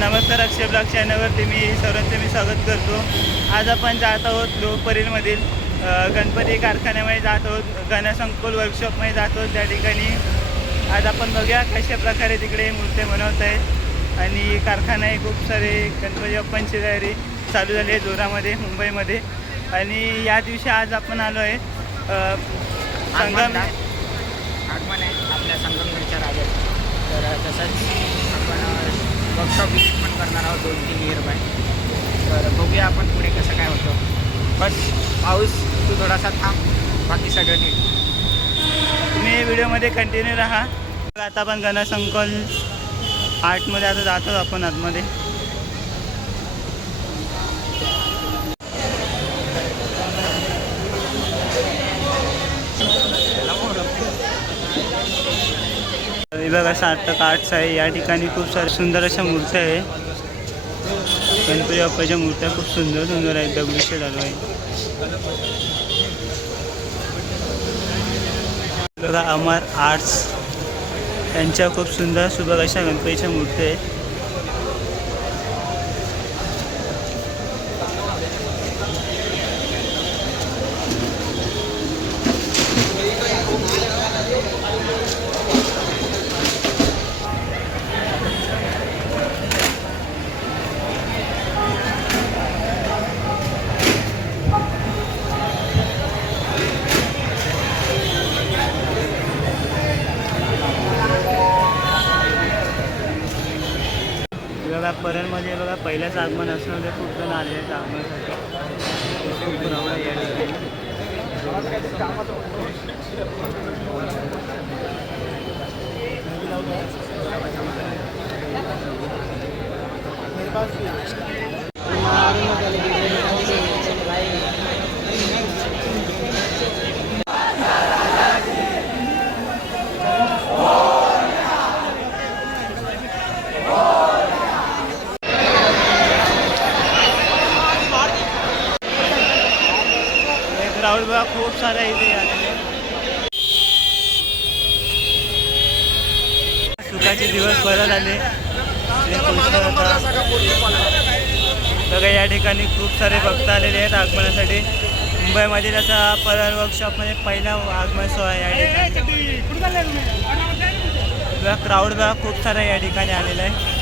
नमस्कार अक्षय ब्लॉग चॅनलवरती सर्वांचे स्वागत करतो। आज आपण जात आहोत लोहपरीलमधील गणपती कारखान्यामध्ये जात आहोत, गणसंकुल वर्कशॉपमध्ये जात आहोत। त्या ठिकाणी आज आपण बघूया कशा प्रकारे तिकडे मूर्ती बनवत आहेत आणि कारखाने खूप सारे गणपती बाप्पांची तयारी चालू झाली आहे जोरामध्ये मुंबईमध्ये। आणि या दिवशी आज आपण आलो आहे आगमन आहे आपल्या संगमनेरच्या राजात। तर तसंच आपण वर्कशॉप विजिट पण करणार आहोत 2-3 नियर बाय। तर बघूया आपण पुढे कसं काय होतं। बस पाऊस तू थोडासा थांब, बाकी सगळं नीट। तुम्ही व्हिडिओमध्ये कंटिन्यू राहा। आता आपण गणसंकुल आर्टमध्ये आता जातो आपण आतमध्ये। बघा सार्थक आर्ट्स आहे। या ठिकाणी खूप साऱ्या सुंदर अशा मूर्त्या आहे। गणपती बाप्पाच्या मूर्त्या खूप सुंदर सुंदर आहेत। दगडूशेठ हलवाई बघा, अमर आर्ट्स यांच्या खूप सुंदर सुबक अशा गणपतीच्या मूर्त्या आहेत। बघा परळमध्ये बघा पहिल्याच आगमन असल्यामुळे खूप जण आले आहेत आगमनासाठी। खूप प्रमाण आहे या ठिकाणी। राहुल बघा खूप साऱ्या इथे आलेले। सुखाचे दिवस परत आले। बघा या ठिकाणी खूप सारे भक्त आलेले आहेत आगमनासाठी। मुंबईमधील असा परळ वर्कशॉपमध्ये पहिला आगमन सोहळा आहे या ठिकाणी। बघा क्राऊड बघा खूप सारा या ठिकाणी आलेला आहे।